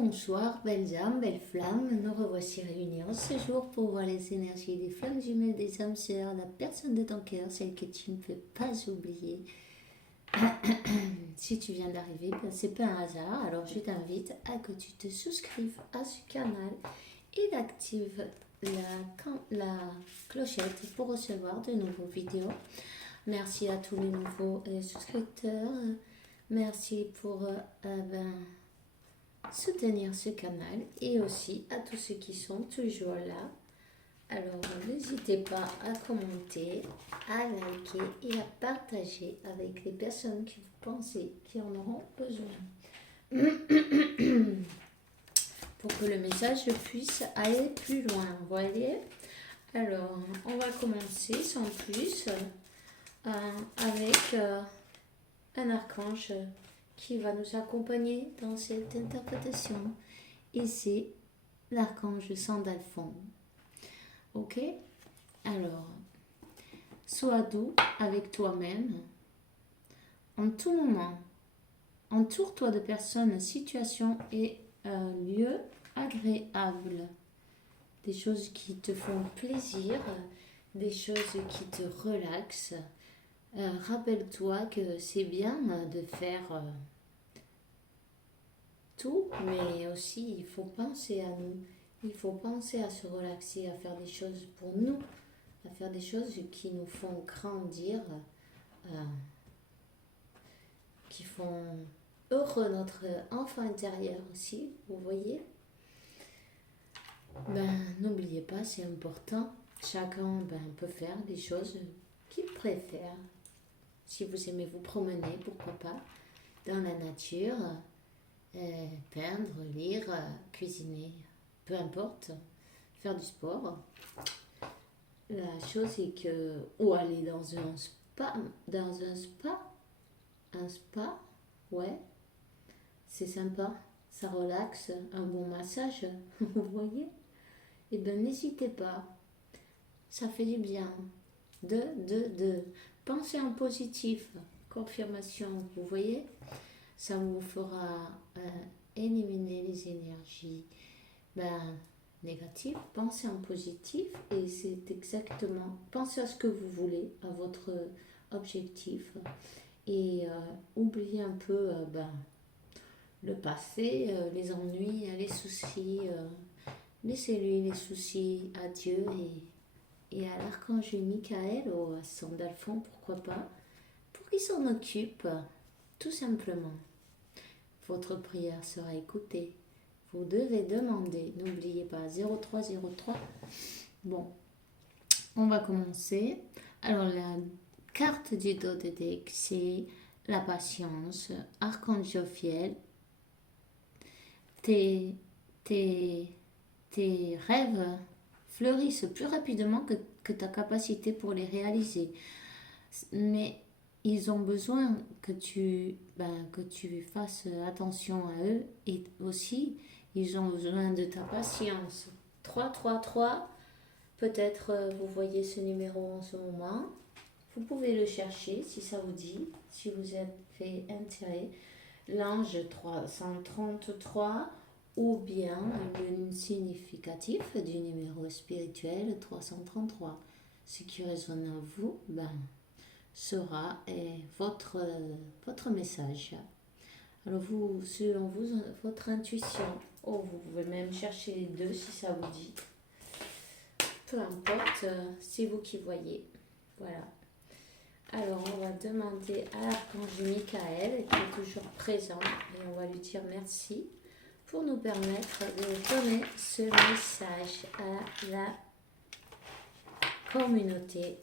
bonsoir, belles âmes, belles flammes. Nous revoici réunis en ce jour pour voir les énergies des flammes jumelles, des âmes sœurs, la personne de ton cœur, celle que tu ne peux pas oublier. Si tu viens d'arriver, ben c'est pas un hasard. Alors je t'invite à que tu te souscrives à ce canal et d'activer la clochette pour recevoir de nouveaux vidéos. Merci à tous les nouveaux souscripteurs. Merci pour soutenir ce canal et aussi à tous ceux qui sont toujours là. Alors n'hésitez pas à commenter, à liker et à partager avec les personnes que vous pensez qui en auront besoin. Pour que le message puisse aller plus loin, vous voyez. Alors on va commencer sans plus avec un archange qui va nous accompagner dans cette interprétation. Et c'est l'archange Sandalphon. Ok? Alors, sois doux avec toi-même. En tout moment, entoure-toi de personnes, situations et lieux agréables. Des choses qui te font plaisir, des choses qui te relaxent. Rappelle-toi que c'est bien de faire tout, mais aussi il faut penser à nous. Il faut penser à se relaxer, à faire des choses pour nous, à faire des choses qui nous font grandir, qui font heureux notre enfant intérieur aussi, vous voyez. N'oubliez pas, c'est important. Chacun peut faire des choses qu'il préfère. Si vous aimez vous promener, pourquoi pas, dans la nature, peindre, lire, cuisiner, peu importe, faire du sport. La chose est que, ou aller dans un spa, un spa, ouais, c'est sympa, ça relaxe, un bon massage, vous voyez. Eh bien, n'hésitez pas, ça fait du bien. De penser en positif, confirmation, vous voyez, ça vous fera éliminer les énergies négatives. Pensez en positif et c'est exactement, pensez à ce que vous voulez, à votre objectif et oubliez un peu le passé, les ennuis, les soucis, laissez-lui les soucis à Dieu et à l'archange Michael ou à Sandalphon, pourquoi pas, pour qu'il s'en occupe, tout simplement. Votre prière sera écoutée. Vous devez demander, n'oubliez pas, 0303. Bon, on va commencer. Alors, la carte du dos de deck, c'est la patience, archange Jophiel. Tes rêves fleurissent plus rapidement que ta capacité pour les réaliser. Mais ils ont besoin que tu fasses attention à eux et aussi ils ont besoin de ta patience. 333, peut-être vous voyez ce numéro en ce moment. Vous pouvez le chercher si ça vous dit, si vous êtes fait intérêt. L'ange 333 ou bien le significatif du numéro spirituel 333. Ce qui résonne en vous, sera votre message. Alors vous, selon vous, votre intuition, vous pouvez même chercher les deux si ça vous dit. Peu importe, c'est vous qui voyez. Voilà. Alors on va demander à l'archange Michael, qui est toujours présent, et on va lui dire merci pour nous permettre de donner ce message à la communauté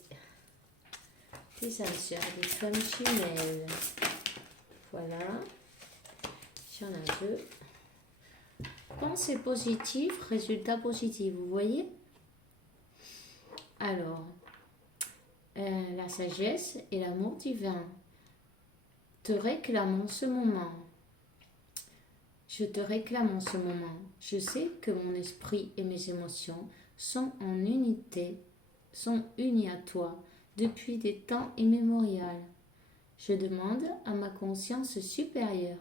des âmes sœurs, des femmes jumelles. Voilà. J'en ai deux. Pensée positive, résultat positif, vous voyez. Alors, la sagesse et l'amour divin te réclament en ce moment. Je te réclame en ce moment. Je sais que mon esprit et mes émotions sont en unité, sont unis à toi depuis des temps immémoriaux. Je demande à ma conscience supérieure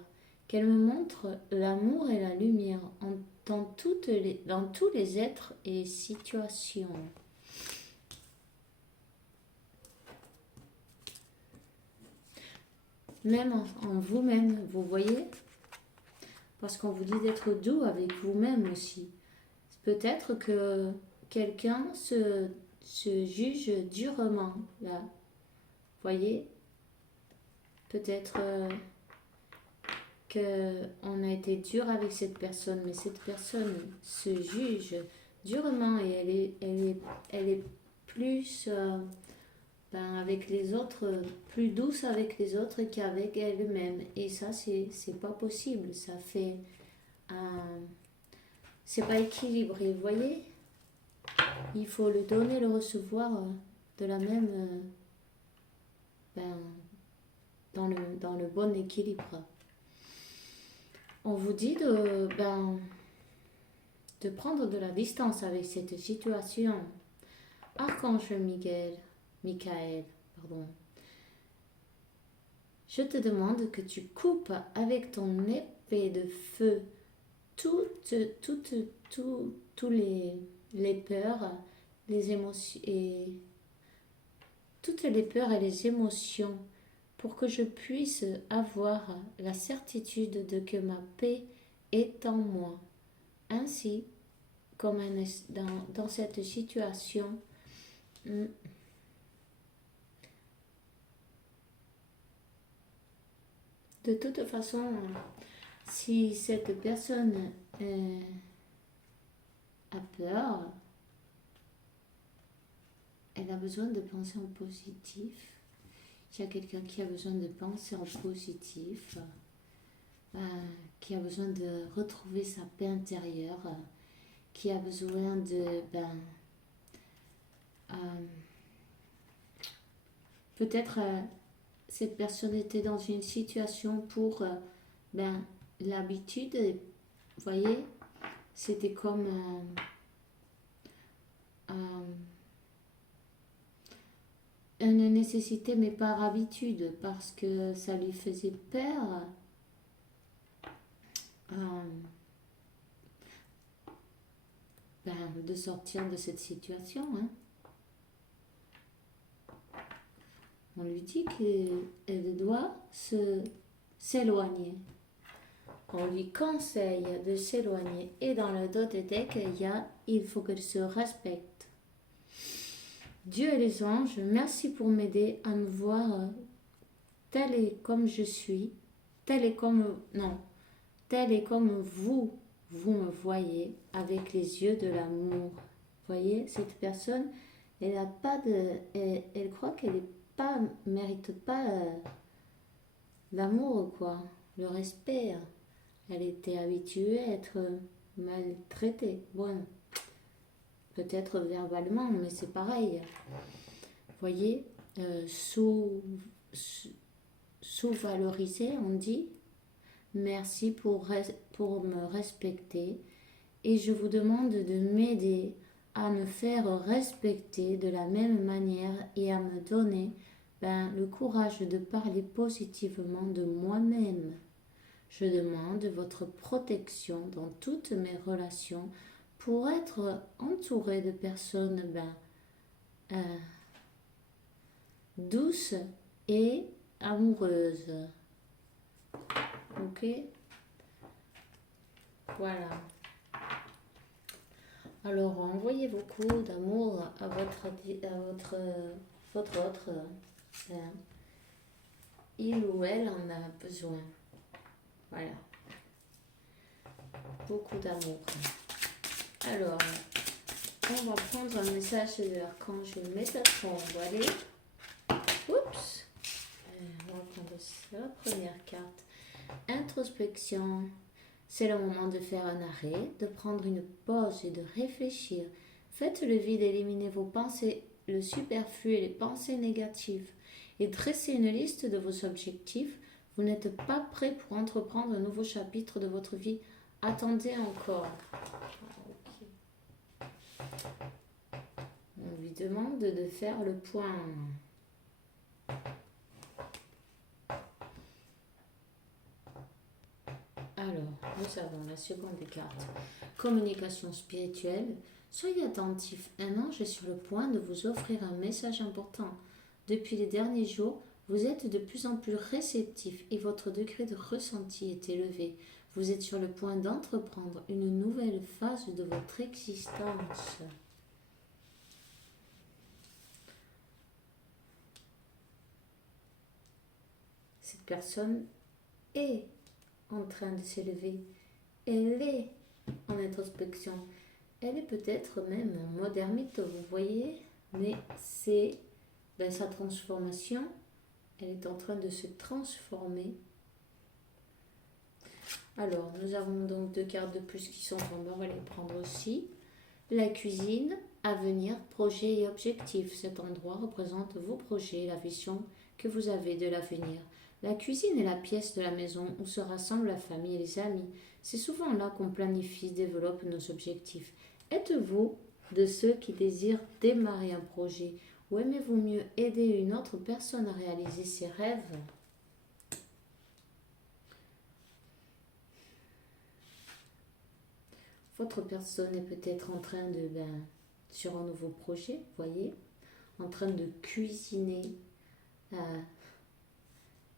qu'elle me montre l'amour et la lumière dans tous les êtres et situations. Même en vous-même, vous voyez? Parce qu'on vous dit d'être doux avec vous-même aussi. Peut-être que quelqu'un se juge durement, là. Voyez? Peut-être qu'on a été dur avec cette personne, mais cette personne se juge durement et elle est plus avec les autres, plus douce avec les autres qu'avec elle-même. Et ça, c'est pas possible. Ça fait c'est pas équilibré, vous voyez? Il faut le donner, le recevoir de la même, dans le bon équilibre. On vous dit de prendre de la distance avec cette situation. Archange Michael, pardon. Je te demande que tu coupes avec ton épée de feu toutes les peurs, les émotions et toutes les peurs et les émotions pour que je puisse avoir la certitude de que ma paix est en moi. Ainsi, comme dans cette situation, de toute façon, si cette personne a peur, elle a besoin de penser en positif. Il y a quelqu'un qui a besoin de penser en positif, qui a besoin de retrouver sa paix intérieure, qui a besoin de peut-être cette personne était dans une situation pour l'habitude, vous voyez, c'était comme une nécessité mais par habitude parce que ça lui faisait peur de sortir de cette situation, hein. On lui dit qu'elle doit s'éloigner. On lui conseille de s'éloigner. Et dans le Totec, il faut qu'elle se respecte. Dieu et les anges, merci pour m'aider à me voir telle et comme je suis, telle et comme vous me voyez avec les yeux de l'amour. Voyez, cette personne, elle a pas de, elle croit qu'elle mérite pas l'amour, quoi, le respect. Elle était habituée à être maltraitée. Bon, peut-être verbalement, mais c'est pareil. Voyez, sous-valorisé, on dit. Merci pour me respecter et je vous demande de m'aider à me faire respecter de la même manière et à me donner le courage de parler positivement de moi-même. Je demande votre protection dans toutes mes relations pour être entourée de personnes douces et amoureuses. Ok? Voilà. Alors, envoyez beaucoup d'amour à votre autre. Il ou elle en a besoin. Voilà. Beaucoup d'amour. Alors, on va prendre un message de l'archange Métatron. Allez. Oups. On va prendre la première carte. Introspection. C'est le moment de faire un arrêt, de prendre une pause et de réfléchir. Faites le vide, éliminez vos pensées, le superflu et les pensées négatives. Et dressez une liste de vos objectifs. Vous n'êtes pas prêt pour entreprendre un nouveau chapitre de votre vie. Attendez encore. Okay. On lui demande de faire le point. Alors, nous avons la seconde carte. Communication spirituelle. Soyez attentif, un ange est sur le point de vous offrir un message important. Depuis les derniers jours, vous êtes de plus en plus réceptif et votre degré de ressenti est élevé. Vous êtes sur le point d'entreprendre une nouvelle phase de votre existence. Cette personne est en train de s'élever. Elle est en introspection. Elle est peut-être même en mode ermite, vous voyez, mais c'est sa transformation. Elle est en train de se transformer. Alors, nous avons donc 2 cartes de plus qui sont tombées, on va les prendre aussi. La cuisine, avenir, projet et objectif. Cet endroit représente vos projets, la vision que vous avez de l'avenir. La cuisine est la pièce de la maison où se rassemble la famille et les amis. C'est souvent là qu'on planifie, développe nos objectifs. Êtes-vous de ceux qui désirent démarrer un projet ou aimez-vous mieux aider une autre personne à réaliser ses rêves? Votre personne est peut-être en train de, sur un nouveau projet, voyez, en train de cuisiner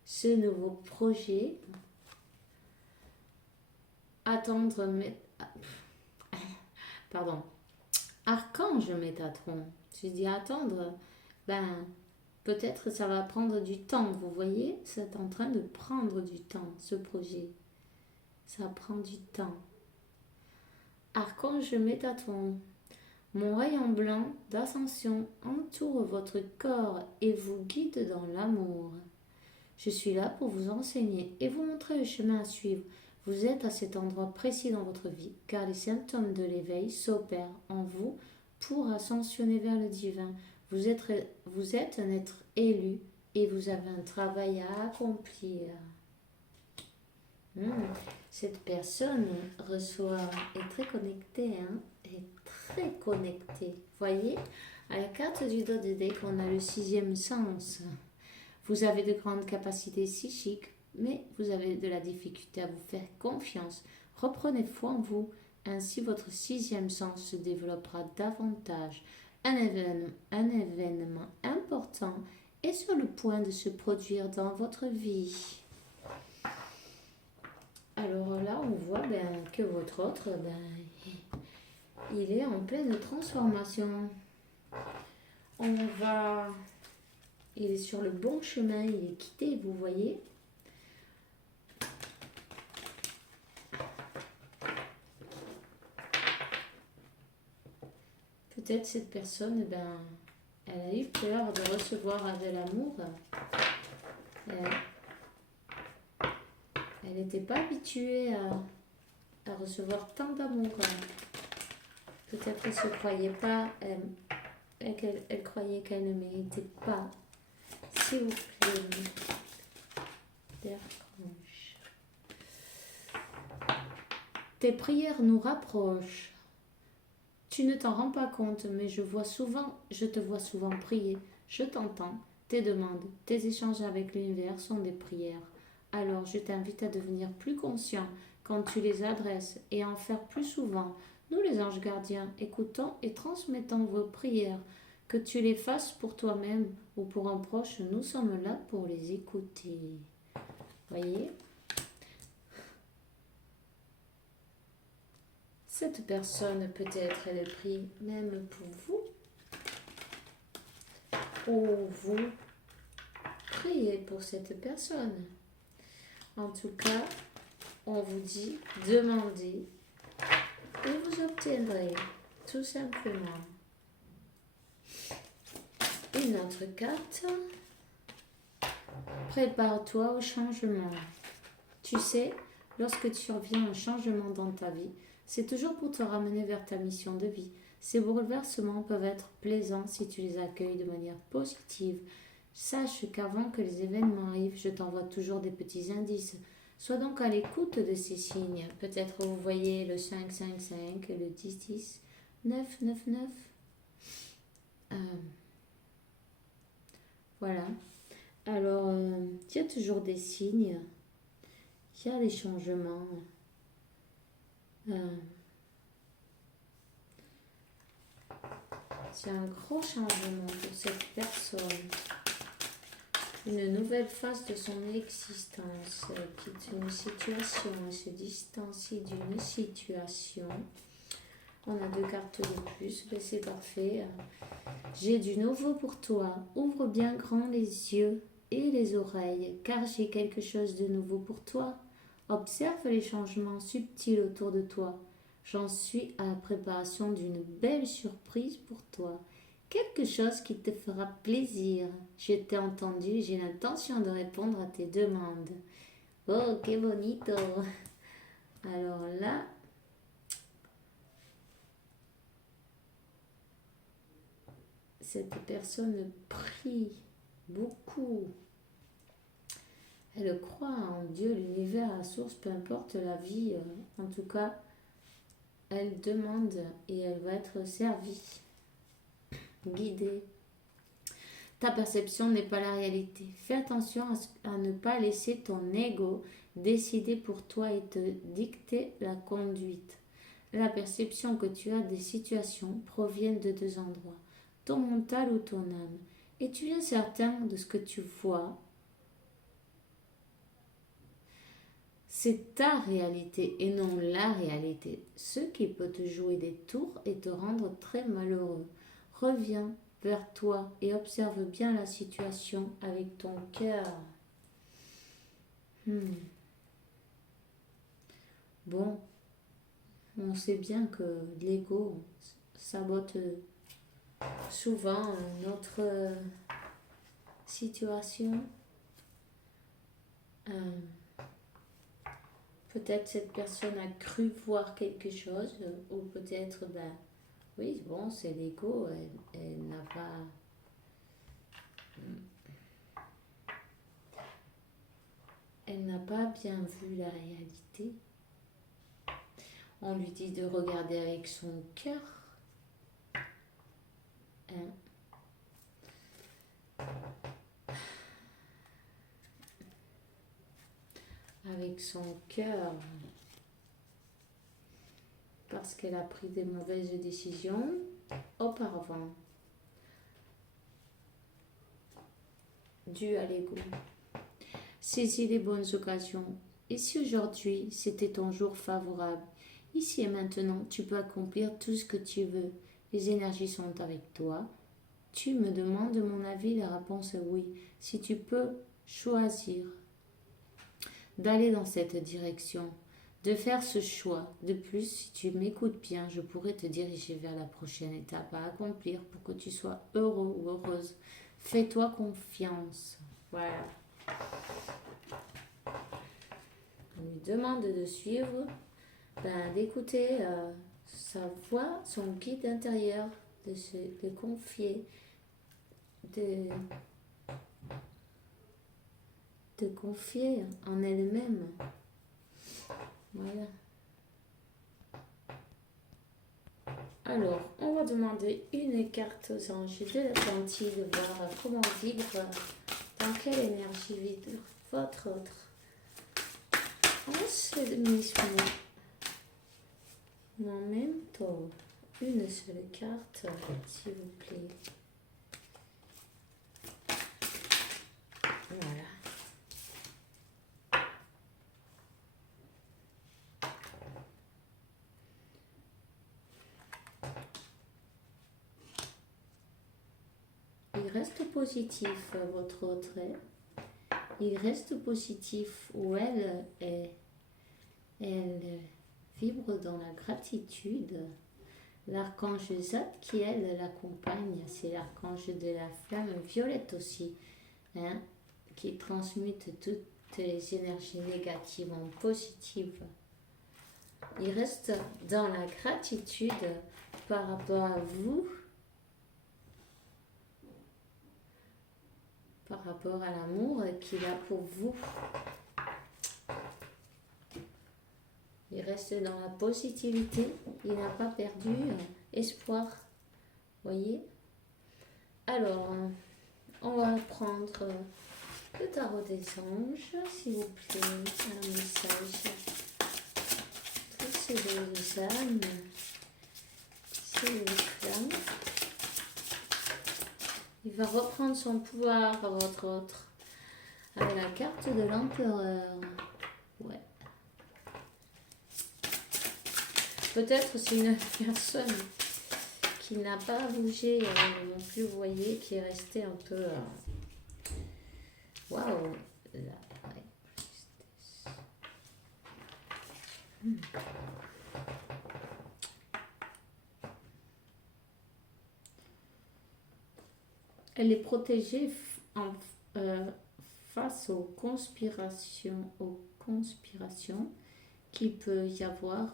ce nouveau projet. Attendre, pardon, Archange Métatron. Je dis attendre, peut-être ça va prendre du temps, vous voyez, c'est en train de prendre du temps, ce projet. Ça prend du temps. Archange Métatron. Mon rayon blanc d'ascension entoure votre corps et vous guide dans l'amour. Je suis là pour vous enseigner et vous montrer le chemin à suivre. Vous êtes à cet endroit précis dans votre vie, car les symptômes de l'éveil s'opèrent en vous pour ascensionner vers le divin. Vous êtes un être élu et vous avez un travail à accomplir. Cette personne est très connectée, est très connectée. Voyez, à la carte du dos de deck, on a le 6e sens. Vous avez de grandes capacités psychiques, mais vous avez de la difficulté à vous faire confiance. Reprenez foi en vous, ainsi votre 6e sens se développera davantage. Un événement important est sur le point de se produire dans votre vie. Alors là, on voit que votre autre, il est en pleine transformation. Il est sur le bon chemin, il est quitté, vous voyez. Peut-être cette personne, elle a eu peur de recevoir de l'amour. Elle n'était pas habituée à recevoir tant d'amour. Peut-être qu'elle ne se croyait pas, elle croyait qu'elle ne méritait pas. S'il vous plaît, d'Archange. Tes prières nous rapprochent. Tu ne t'en rends pas compte, mais je te vois souvent prier. Je t'entends. Tes demandes, tes échanges avec l'univers sont des prières. Alors je t'invite à devenir plus conscient quand tu les adresses et à en faire plus souvent. Nous les anges gardiens, écoutons et transmettons vos prières. Que tu les fasses pour toi-même ou pour un proche, nous sommes là pour les écouter. Voyez ? Cette personne, peut-être, elle prie même pour vous. Ou vous priez pour cette personne. En tout cas, on vous dit, demandez et vous obtiendrez, tout simplement. Une autre carte. Prépare-toi au changement. Tu sais, lorsque survient un changement dans ta vie, c'est toujours pour te ramener vers ta mission de vie. Ces bouleversements peuvent être plaisants si tu les accueilles de manière positive. Sache qu'avant que les événements arrivent, je t'envoie toujours des petits indices. Sois donc à l'écoute de ces signes. Peut-être vous voyez le 5-5-5, le 10-10, 9-9-9. Voilà. Alors, il y a toujours des signes. Il y a des changements. C'est un gros changement pour cette personne. Une nouvelle phase de son existence, quitte une situation et se distancie d'une situation. On a 2 cartes de plus, mais c'est parfait. J'ai du nouveau pour toi. Ouvre bien grand les yeux et les oreilles, car j'ai quelque chose de nouveau pour toi. Observe les changements subtils autour de toi. J'en suis à la préparation d'une belle surprise pour toi. Quelque chose qui te fera plaisir. Je t'ai entendu, j'ai l'intention de répondre à tes demandes. Oh, que bonito! Alors là, cette personne prie beaucoup. Elle croit en Dieu, l'univers, la source, peu importe la vie. En tout cas, elle demande et elle va être servie, guidée. Ta perception n'est pas la réalité. Fais attention à ne pas laisser ton ego décider pour toi et te dicter la conduite. La perception que tu as des situations provient de 2 endroits, ton mental ou ton âme. Es-tu bien certain de ce que tu vois? C'est ta réalité et non la réalité, ce qui peut te jouer des tours et te rendre très malheureux. Reviens vers toi et observe bien la situation avec ton cœur. Bon, on sait bien que l'ego sabote souvent notre situation. Peut-être cette personne a cru voir quelque chose, ou peut-être, oui, bon, c'est l'ego, elle n'a pas... Elle n'a pas bien vu la réalité. On lui dit de regarder avec son cœur. Avec son cœur. Parce qu'elle a pris des mauvaises décisions auparavant. Dû à l'ego. Saisis les bonnes occasions. Et si aujourd'hui c'était ton jour favorable, ici et maintenant, tu peux accomplir tout ce que tu veux. Les énergies sont avec toi. Tu me demandes mon avis, la réponse est oui. Si tu peux choisir d'aller dans cette direction, de faire ce choix. De plus, si tu m'écoutes bien, je pourrais te diriger vers la prochaine étape à accomplir pour que tu sois heureux ou heureuse. Fais-toi confiance. Voilà. On lui demande de suivre, d'écouter sa voix, son guide intérieur, de confier, de confier en elle-même. Voilà. Alors, on va demander une carte aux anges de l'Atlantide, voir comment vibre, dans quelle énergie vibre votre autre. En ce mismo momento, une seule carte, s'il vous plaît. Voilà. Il reste positif, votre retrait. Il reste positif où elle vibre dans la gratitude. L'archange Zat qui, elle, l'accompagne, c'est l'archange de la flamme violette aussi, qui transmute toutes les énergies négatives en positives. Il reste dans la gratitude par rapport à vous, par rapport à l'amour qu'il a pour vous. Il reste dans la positivité, il n'a pas perdu espoir. Voyez? Alors, on va prendre Le tarot des anges, s'il vous plaît, un message. C'est les âmes, c'est les flammes. Il va reprendre son pouvoir, votre autre, avec la carte de l'empereur. Ouais. Peut-être c'est une personne qui n'a pas bougé non plus, vous voyez, qui est restée un peu... Waouh! Elle est protégée face aux conspirations qu'il peut y avoir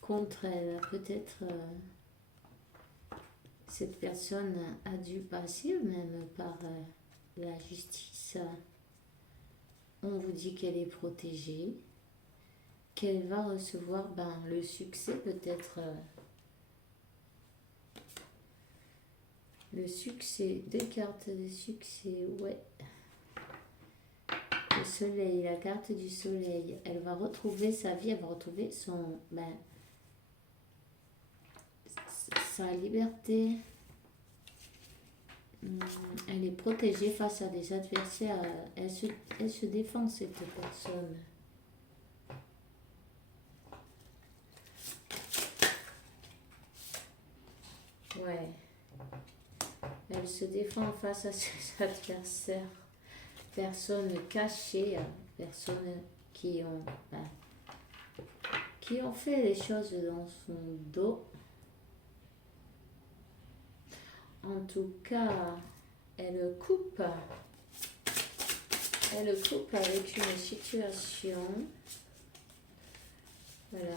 contre elle. Peut-être cette personne a dû passer même par la justice. On vous dit qu'elle est protégée, qu'elle va recevoir le succès peut-être. Le succès, deux cartes de succès, ouais. Le soleil, la carte du soleil. Elle va retrouver sa vie, elle va retrouver sa liberté. Elle est protégée face à des adversaires. Elle se défend, cette personne. Ouais. Elle se défend face à ses adversaires. Personnes cachées, personnes qui ont fait les choses dans son dos. En tout cas, elle coupe avec une situation. Voilà.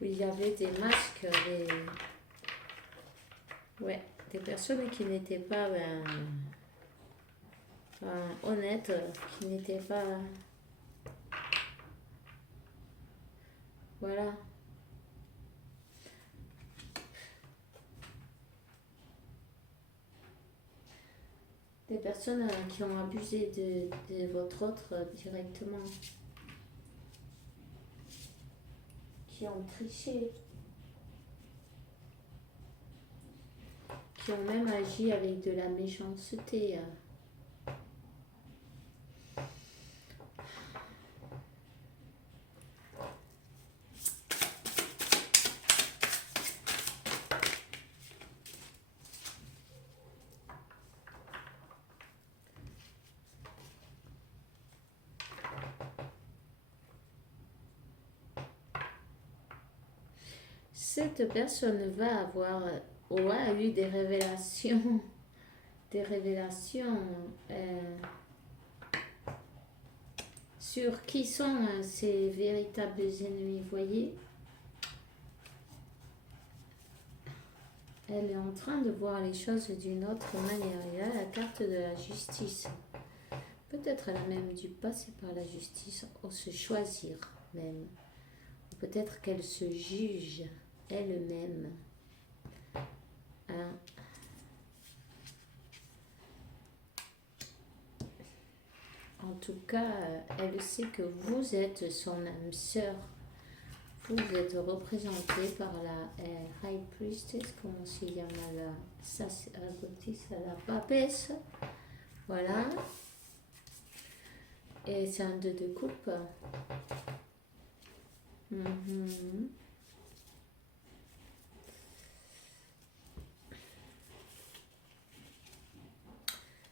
Où il y avait des masques, des personnes qui n'étaient pas honnêtes, qui n'étaient pas... Voilà. Des personnes qui ont abusé de votre autre directement. Qui ont triché. Qui ont même agi avec de la méchanceté. Cette personne va avoir ou a eu des révélations, sur qui sont ses véritables ennemis, voyez. Elle est en train de voir les choses d'une autre manière. Il y a la carte de la justice. Peut-être elle a même dû passer par la justice ou se choisir même. Ou peut-être qu'elle se juge elle-même. En tout cas, elle sait que vous êtes son âme sœur. Vous êtes représenté par la High Priestess, comment se llama la sacerdotisa, la papesse. Voilà. Et c'est un 2 de coupe.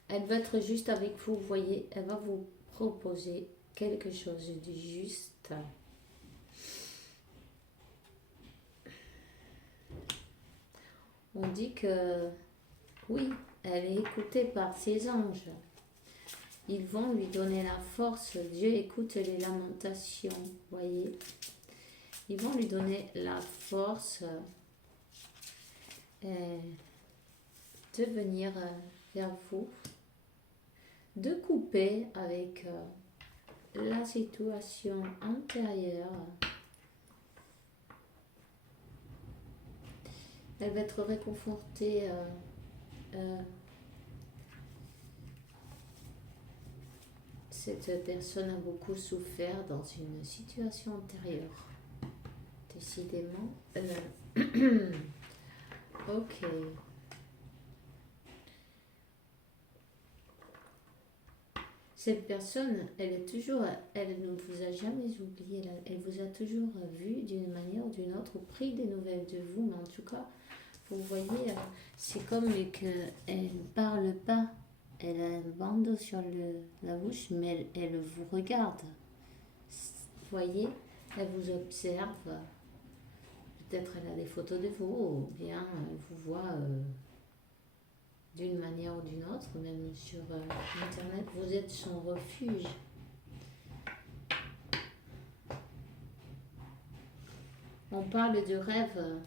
Elle va être juste avec vous, vous voyez. Elle va vous proposer quelque chose de juste. On dit que, oui, elle est écoutée par ses anges. Ils vont lui donner la force. Dieu écoute les lamentations, voyez. Ils vont lui donner la force de venir vers vous, de couper avec la situation antérieure. Elle va être réconfortée Cette personne a beaucoup souffert dans une situation antérieure. Décidément. Ok. Cette personne, elle ne vous a jamais oublié, elle vous a toujours vu d'une manière ou d'une autre, ou pris des nouvelles de vous, mais en tout cas, vous voyez, c'est comme qu'elle ne parle pas, elle a un bandeau sur la bouche, mais elle vous regarde. Vous voyez, elle vous observe, peut-être elle a des photos de vous, ou bien elle vous voit d'une manière ou d'une autre, même sur Internet, vous êtes son refuge. On parle de rêve.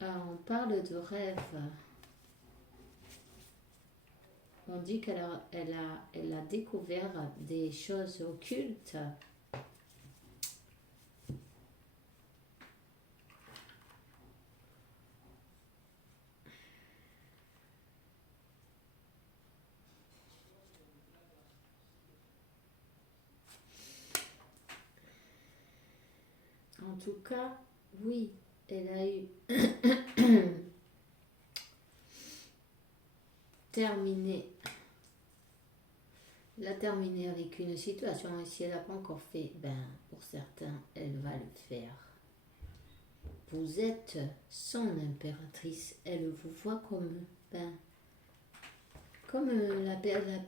On parle de rêve. On dit elle a découvert des choses occultes. En tout cas, oui, elle a eu terminé. Elle a terminé avec une situation et si elle n'a pas encore fait, ben pour certains, elle va le faire. Vous êtes son impératrice. Elle vous voit comme la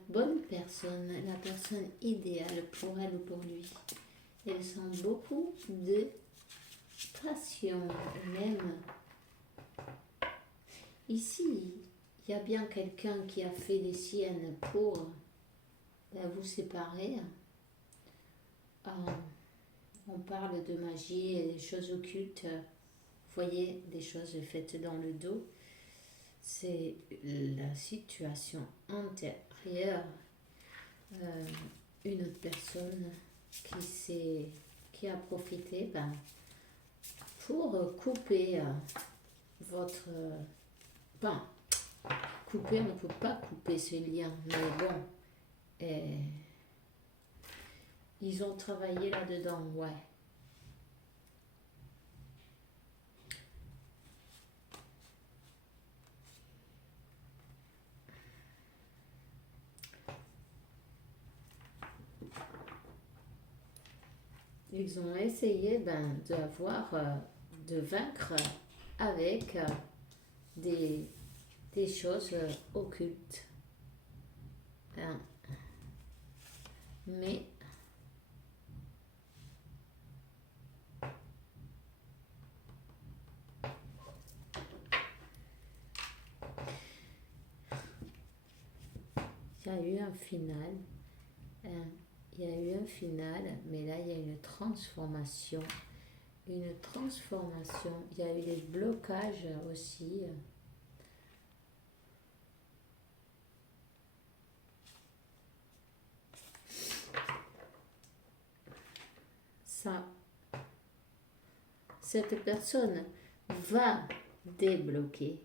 bonne personne, la personne idéale pour elle ou pour lui. Elle sent beaucoup de passion, même. Ici, il y a bien quelqu'un qui a fait les siennes pour vous séparer. On parle de magie et des choses occultes. Vous voyez, des choses faites dans le dos. C'est la situation antérieure. Une autre personne qui a profité pour couper votre... couper, on ne peut pas couper ce lien, mais bon, ils ont travaillé là-dedans, ouais. Ils ont essayé de vaincre avec des choses occultes. Mais il y a eu un final. Il y a eu un final, mais là, il y a une transformation. Une transformation. Il y a eu des blocages aussi. Cette personne va débloquer.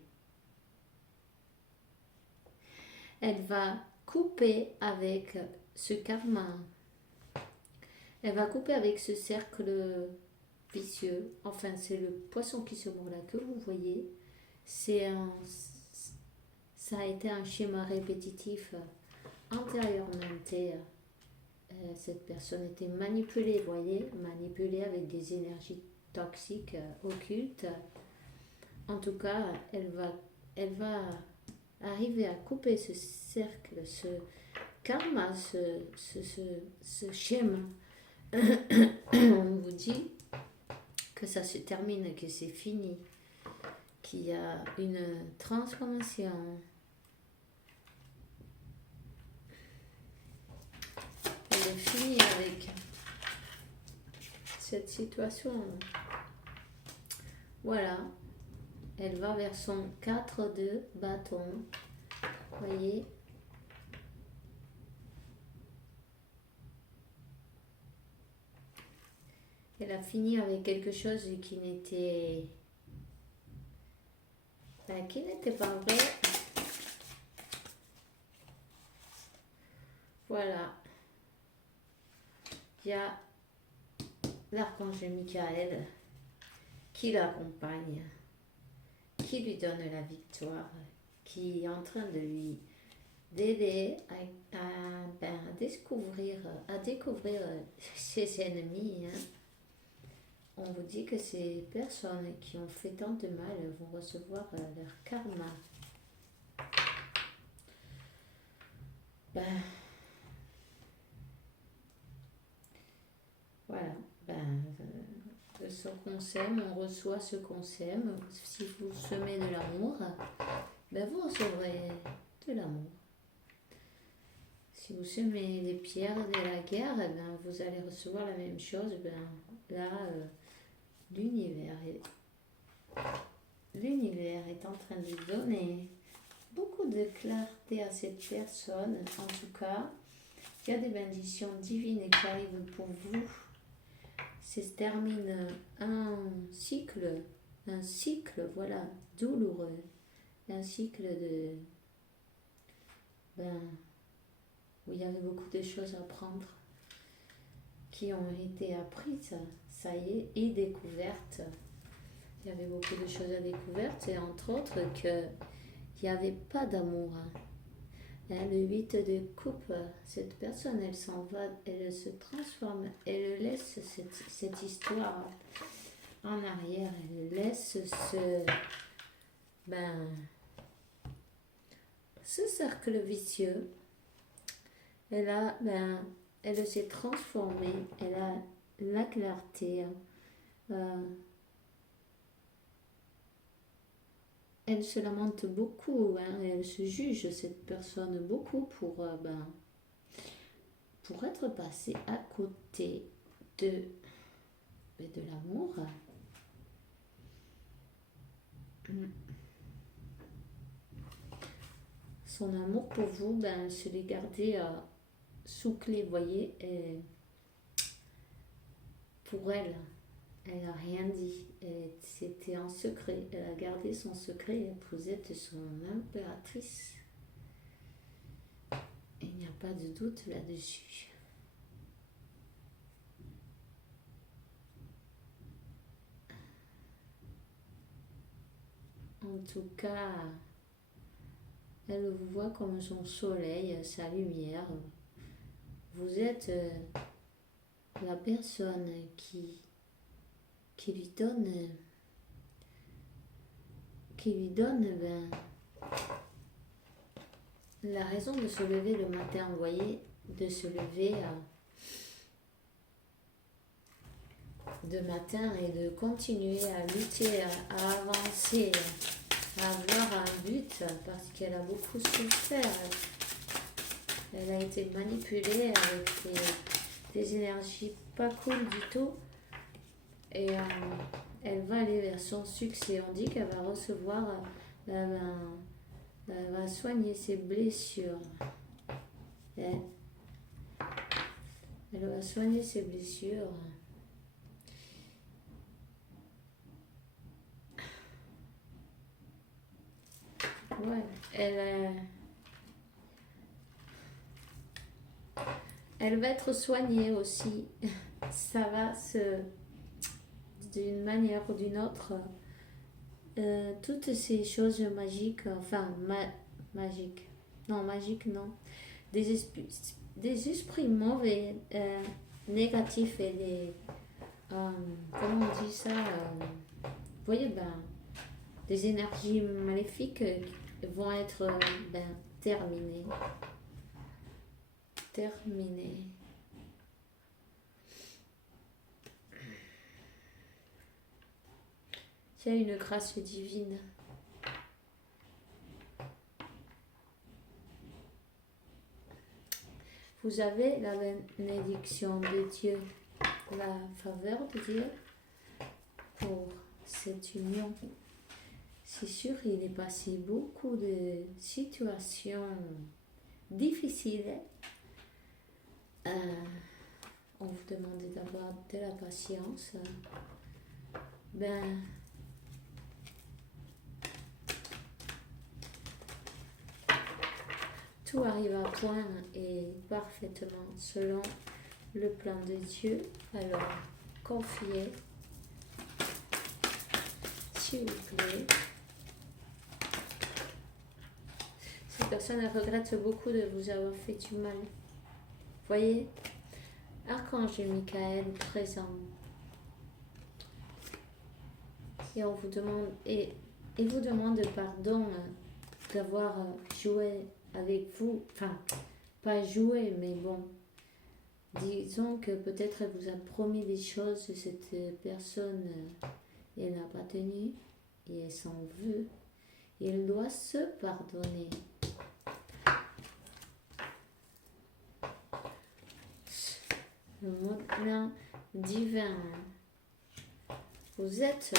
Elle va couper avec ce karma. Elle va couper avec ce cercle vicieux. Enfin, c'est le poisson qui se mord la queue, vous voyez. Ça a été un schéma répétitif antérieurement. Cette personne était manipulée, vous voyez, manipulée avec des énergies toxiques, occultes. En tout cas, elle va arriver à couper ce cercle, ce karma, ce schéma. On vous dit que ça se termine, que c'est fini, qu'il y a une transformation. Elle finit avec cette situation. Voilà. Elle va vers son 4 de bâton. Vous voyez. Elle a fini avec quelque chose qui n'était pas vrai. Voilà. Il y a l'archange Michael qui l'accompagne, qui lui donne la victoire, qui est en train de lui d'aider à découvrir ses ennemis. Hein. On vous dit que ces personnes qui ont fait tant de mal vont recevoir leur karma. Voilà. De ce qu'on sème, on reçoit ce qu'on sème. Si vous semez de l'amour, vous recevrez de l'amour. Si vous semez des pierres et de la guerre, vous allez recevoir la même chose. Là, l'univers est en train de donner beaucoup de clarté à cette personne. En tout cas, il y a des bénédictions divines qui arrivent pour vous. Se termine un cycle, voilà, douloureux. Un cycle où il y avait beaucoup de choses à prendre qui ont été apprises, ça y est, et découvertes. Il y avait beaucoup de choses à découvrir, et entre autres qu'il n'y avait pas d'amour. Le 8 de coupe, cette personne, elle s'en va, elle se transforme, elle laisse cette histoire en arrière, elle laisse ce cercle vicieux. Elle s'est transformée, elle a la clarté. Elle se lamente beaucoup, elle se juge, cette personne, beaucoup pour être passée à côté de l'amour. Son amour pour vous, se l'est gardé sous clé, voyez, pour elle. Elle n'a rien dit, c'était en secret, elle a gardé son secret, vous êtes son impératrice. Il n'y a pas de doute là-dessus. En tout cas, elle vous voit comme son soleil, sa lumière. Vous êtes la personne qui lui donne la raison de se lever le matin, vous voyez, de se lever de matin et de continuer à lutter, à avancer, à avoir un but, parce qu'elle a beaucoup souffert. Elle a été manipulée avec des énergies pas cool du tout. Et elle va aller vers son succès. On dit qu'elle va recevoir, elle va soigner ses blessures. Elle va soigner ses blessures. Ouais, elle va être soignée aussi. Ça va d'une manière ou d'une autre, toutes ces choses magiques, magiques non, des esprits mauvais, négatifs et comment on dit ça, vous voyez, des énergies maléfiques vont être terminées. Il y a une grâce divine. Vous avez la bénédiction de Dieu, la faveur de Dieu pour cette union. C'est sûr, il est passé beaucoup de situations difficiles. On vous demande d'avoir de la patience. tout arrive à point et parfaitement selon le plan de Dieu. Alors, confiez, s'il vous plaît. Cette personne elle regrette beaucoup de vous avoir fait du mal. Voyez, Archange Michael présent. Et on vous demande, et vous demande pardon d'avoir joué avec vous. Enfin, pas joué, mais bon. Disons que peut-être elle vous a promis des choses, cette personne, elle n'a pas tenu, et elle s'en veut. Il doit se pardonner. Le moyen divin. Vous êtes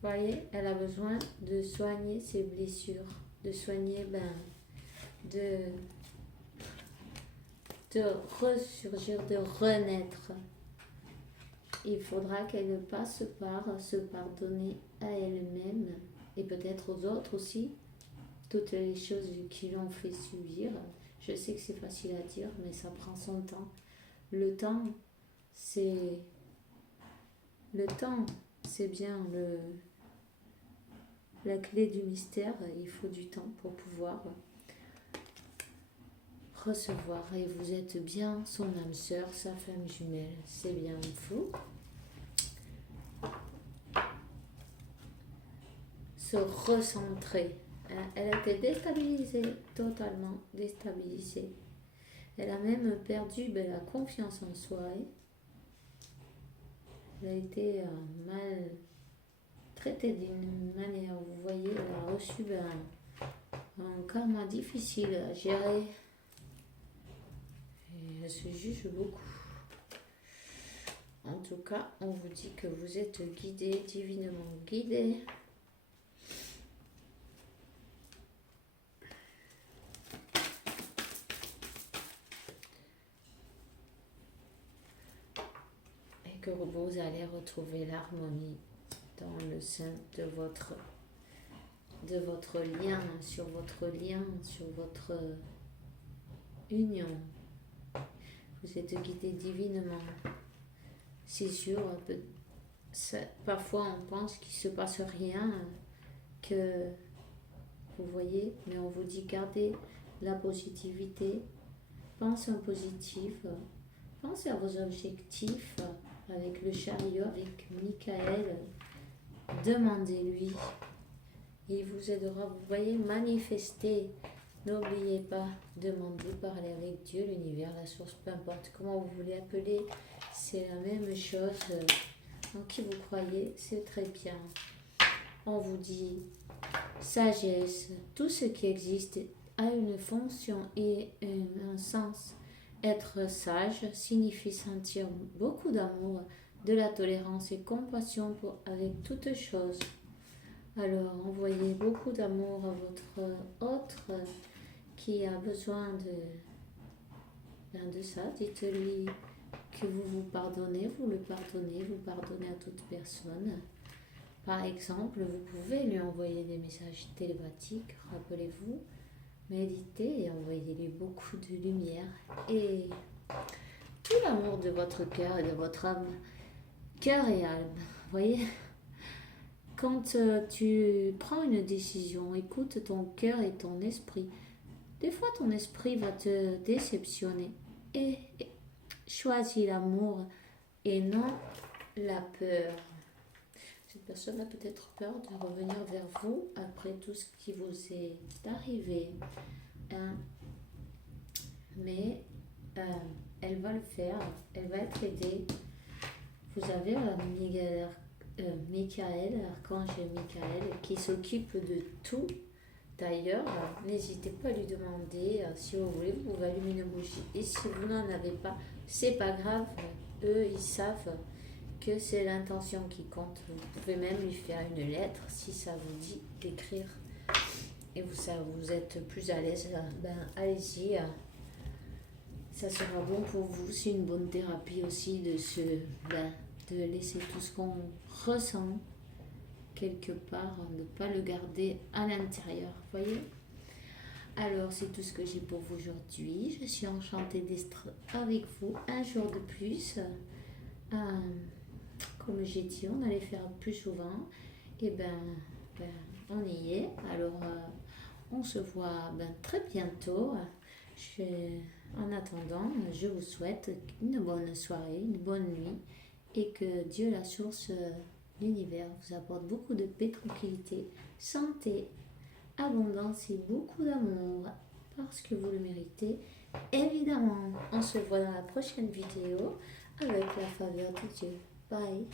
voyez, elle a besoin de soigner ses blessures, de soigner, de ressurgir, de renaître. Il faudra qu'elle passe par se pardonner à elle-même et peut-être aux autres aussi, toutes les choses qui l'ont fait subir. Je sais que c'est facile à dire, mais ça prend son temps. Le temps, c'est bien la clé du mystère. Il faut du temps pour pouvoir recevoir. Et vous êtes bien son âme sœur, sa femme jumelle. C'est bien fou. Se recentrer. Elle a été déstabilisée, totalement déstabilisée. Elle a même perdu la confiance en soi. Elle a été mal traitée d'une manière, vous voyez, elle a reçu un karma difficile à gérer. Et elle se juge beaucoup. En tout cas, on vous dit que vous êtes guidé, divinement guidé. Que vous allez retrouver l'harmonie dans le sein de votre lien, sur votre union. Vous êtes guidé divinement. C'est sûr, parfois on pense qu'il ne se passe rien, que vous voyez, mais on vous dit gardez la positivité, pensez en positif, pensez à vos objectifs. Avec le chariot, avec Michael, demandez-lui. Il vous aidera, vous voyez, manifester. N'oubliez pas, demandez, parler avec Dieu, l'univers, la source, peu importe comment vous voulez appeler, c'est la même chose. En qui vous croyez, c'est très bien. On vous dit sagesse, tout ce qui existe a une fonction et un sens. Être sage signifie sentir beaucoup d'amour, de la tolérance et compassion avec toutes choses. Alors, envoyez beaucoup d'amour à votre autre qui a besoin de ça. Dites-lui que vous pardonnez, vous le pardonnez, vous pardonnez à toute personne. Par exemple, vous pouvez lui envoyer des messages télépathiques, rappelez-vous. Méditez et envoyez-lui beaucoup de lumière et tout l'amour de votre cœur et de votre âme, cœur et âme. Voyez, quand tu prends une décision, écoute ton cœur et ton esprit. Des fois, ton esprit va te déceptionner et choisis l'amour et non la peur. Cette personne a peut-être peur de revenir vers vous après tout ce qui vous est arrivé. Mais elle va le faire, elle va être aidée. Vous avez Michael, l'archange Michael, qui s'occupe de tout. D'ailleurs, n'hésitez pas à lui demander, si vous voulez, vous pouvez allumer une bougie. Et si vous n'en avez pas, c'est pas grave, eux, ils savent que c'est l'intention qui compte. Vous pouvez même lui faire une lettre si ça vous dit d'écrire. Et vous êtes plus à l'aise, allez-y. Ça sera bon pour vous. C'est une bonne thérapie aussi de laisser tout ce qu'on ressent, quelque part, ne pas le garder à l'intérieur, voyez? Alors, c'est tout ce que j'ai pour vous aujourd'hui. Je suis enchantée d'être avec vous un jour de plus. Euh, Comme j'ai dit, on allait faire plus souvent. Et ben, on y est. Alors, on se voit très bientôt. En attendant, je vous souhaite une bonne soirée, une bonne nuit et que Dieu, la source, l'univers, vous apporte beaucoup de paix, tranquillité, santé, abondance et beaucoup d'amour parce que vous le méritez. Évidemment, on se voit dans la prochaine vidéo avec la faveur de Dieu. Bye.